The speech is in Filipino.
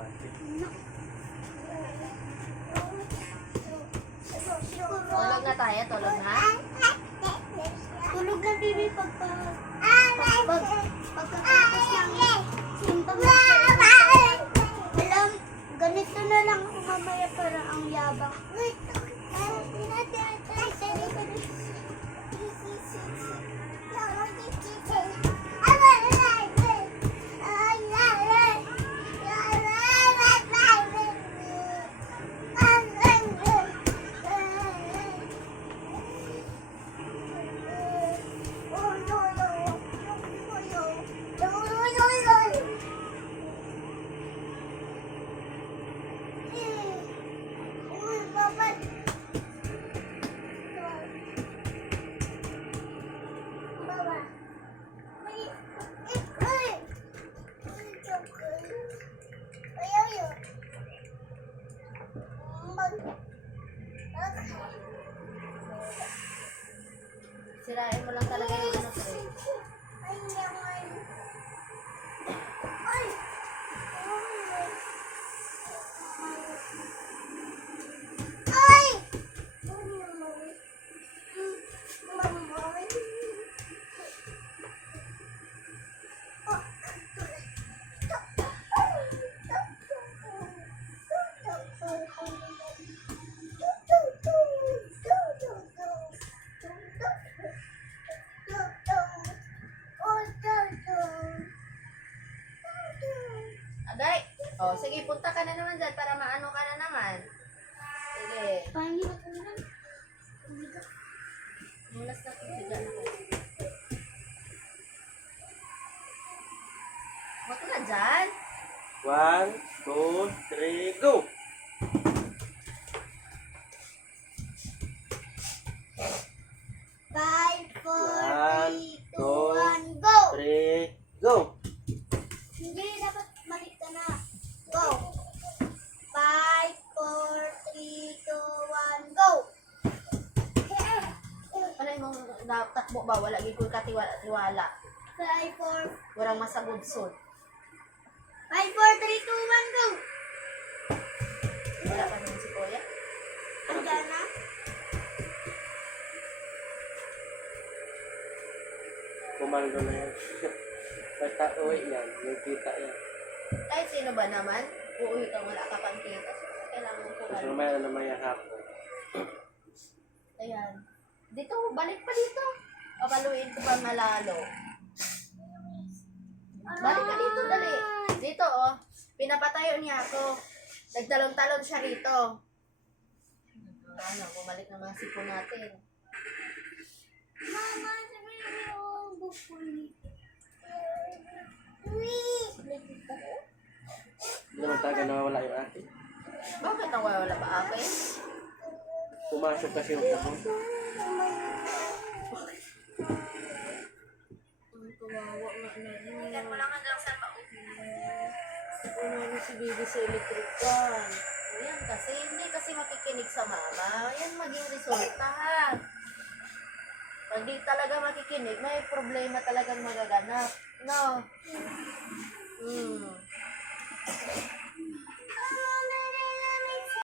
ate. Tulog na tayo, tulog na. Tulog na, baby, pagkatapos ng simbang. Alam, ganito na lang ako mamaya para ang yabang. Sirain mo lang talaga yung ano, pre. Agay! O, sige, punta ka na naman dyan para maano ka na naman. Sige. Mulas na piga na ko. Huwag na dyan. 1, 2, 3, go! Five, four, 1, three, 2, two, one, go! 3, go! Hindi, dapat balik ka na. Go! 5, 4, 3, 2, 1, go! Ano yung takbo ba? Wala gid ko katiwala. 5, 4, Walang masabudsod. 5, 4, 3, 2, 1, go! Wala pa naman si Kuya. Andiyan na? Kumando na yan. Basta uwi yan. May kita yan. Kahit sino ba naman, uuwi ka wala ka pang kita. So, kailangan mo Mas kumano. mamaya na naman yung hapon. Ayan. Dito, balik pa dito. Papaluin ko pa malalo. Balik ka dito, dali. Dito, oh. Pinapatayo niya ako. Nagtalon-talon siya rito. Ano, bumalik na mga sipon natin. Mama, sabi mo yung bukuli. Hindi naman talaga nawawala yung ate. Bakit nawawala ba akin? Pumasok kasi yung puso. Ang kawawa nga na rin. Tingnan mo lang hanggang saan mauwi. Ano si baby sa electric fan. Ayan kasi, hindi kasi makikinig sa mama. Yan maging resulta ha. Pag di talaga makikinig, may problema talagang magaganap. No?